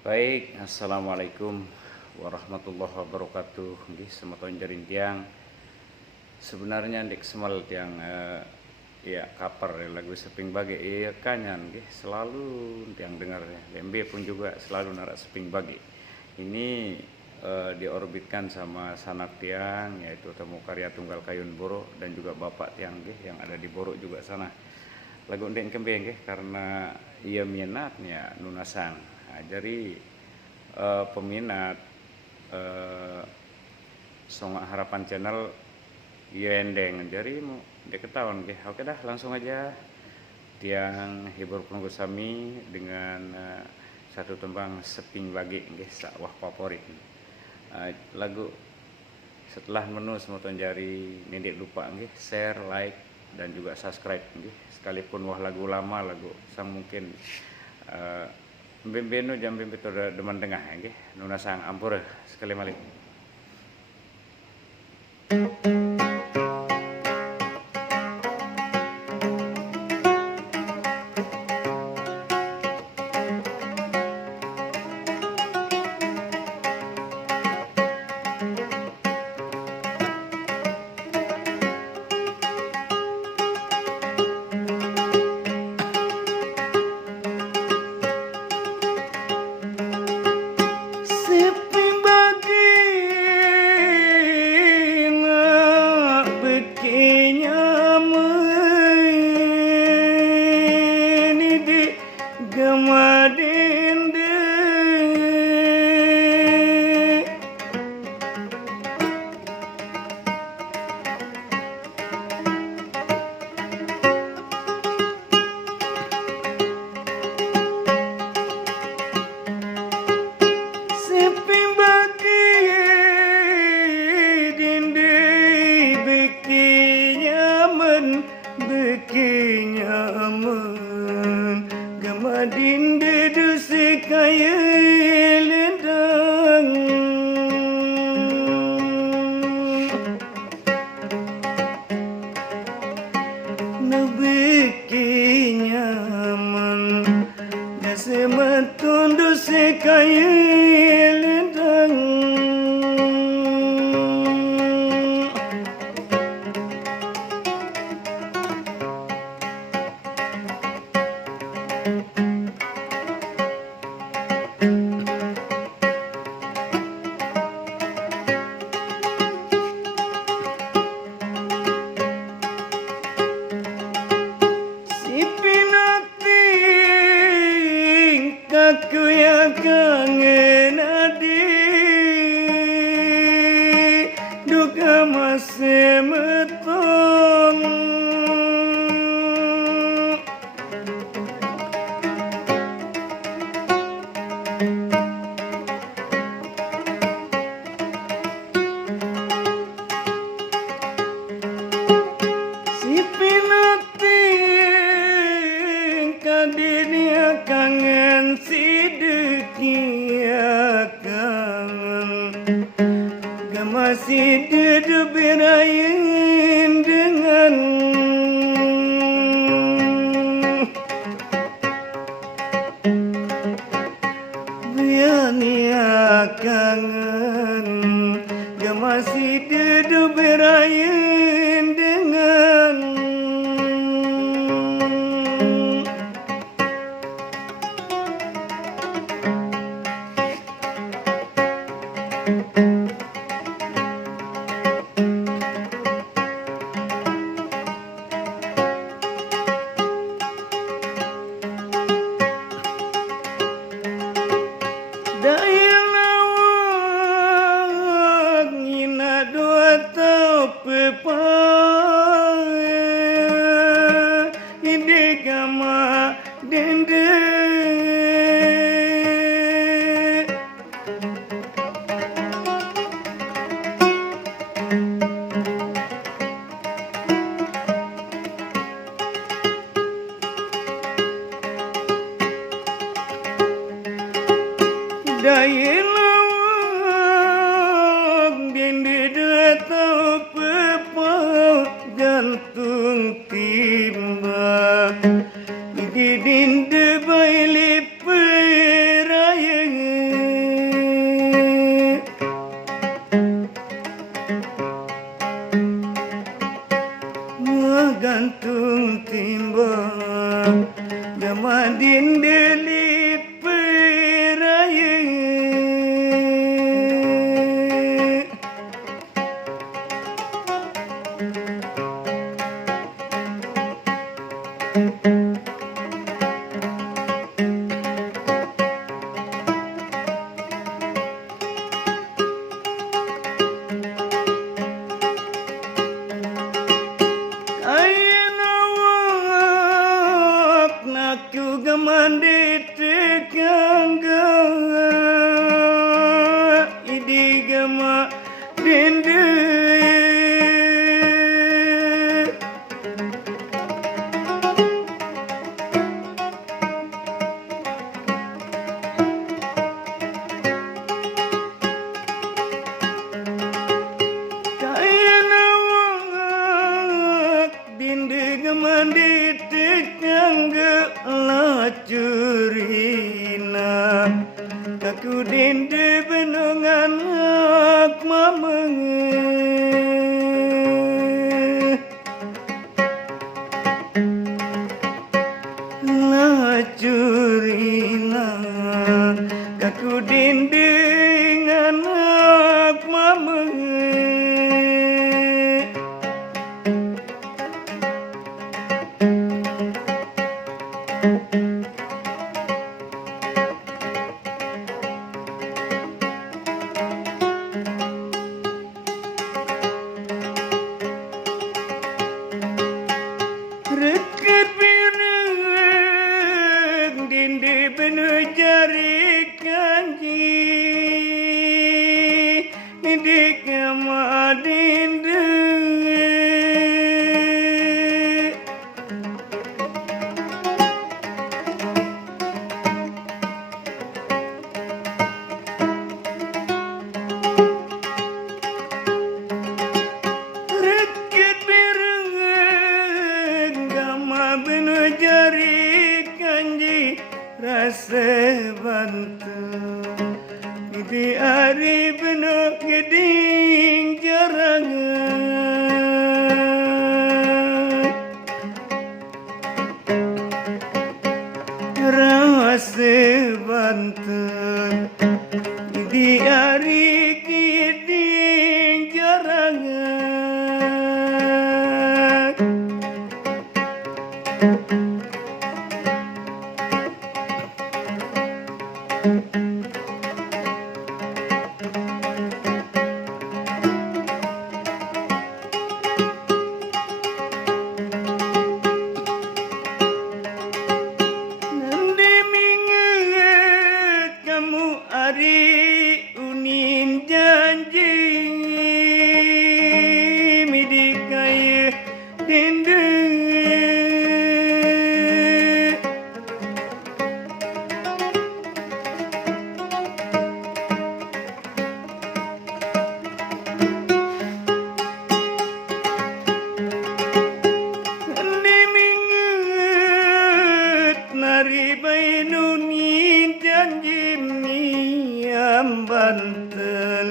Baik, assalamualaikum warahmatullahi wabarakatuh. Nggih, semoga jarin tiang. Sebenarnya dek semal tiang ya kaper ya, lagu seping bagi iya kanyan nggih selalu tiang dengar ya. BMB pun juga selalu narak seping bagi. Ini diorbitkan sama sanak tiang yaitu Temu Karya Tunggal Kayun Borok dan juga bapak tiang nggih yang ada di Borok juga sana. Lagu ndek kembe nggih karena ia minatnya nunasang. Nah, jadi peminat Songak Harapan Channel iya endeng jadi mau dia ketahuan nggih. Oke dah langsung aja tiang hibur penunggu sami dengan satu tembang seping bagi nggih sakwah favorit. Lagu setelah menu semua jari nindek lupa nggih share, like dan juga subscribe nggih. Sekalipun wah lagu lama lagu sang mungkin bembeno jam bembe to deman tengah nggih nuna sang ampura sekali malik. Dinda dusi kaya lendang Nabiki nyaman Dasi matun dusi kaya lendang Aku yang kangen adik duka masih metong si pinati kadinya kangen masih duduk berain dengan biarnya kangen masih duduk berain dengan Daya lawak dindi datau pepau gantung timbang di dindi baili perayaan dende benongan ak mamenge la curina kaku dende nganak mamenge Reket bireng dindi benu jari kanji Nidik ama dindi Reket bireng gama benu jari kanji rasa bantu di hari benu geding jarangan rasa bantu di hari geding jarangan Nande minget kamu ari unin janji midikaya dende Nande minget nari bainunin janji miam bantel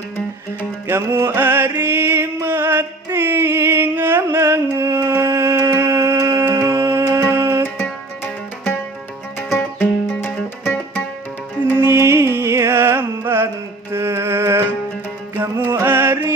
kamu ari mati nganangat niam bantel kamu ari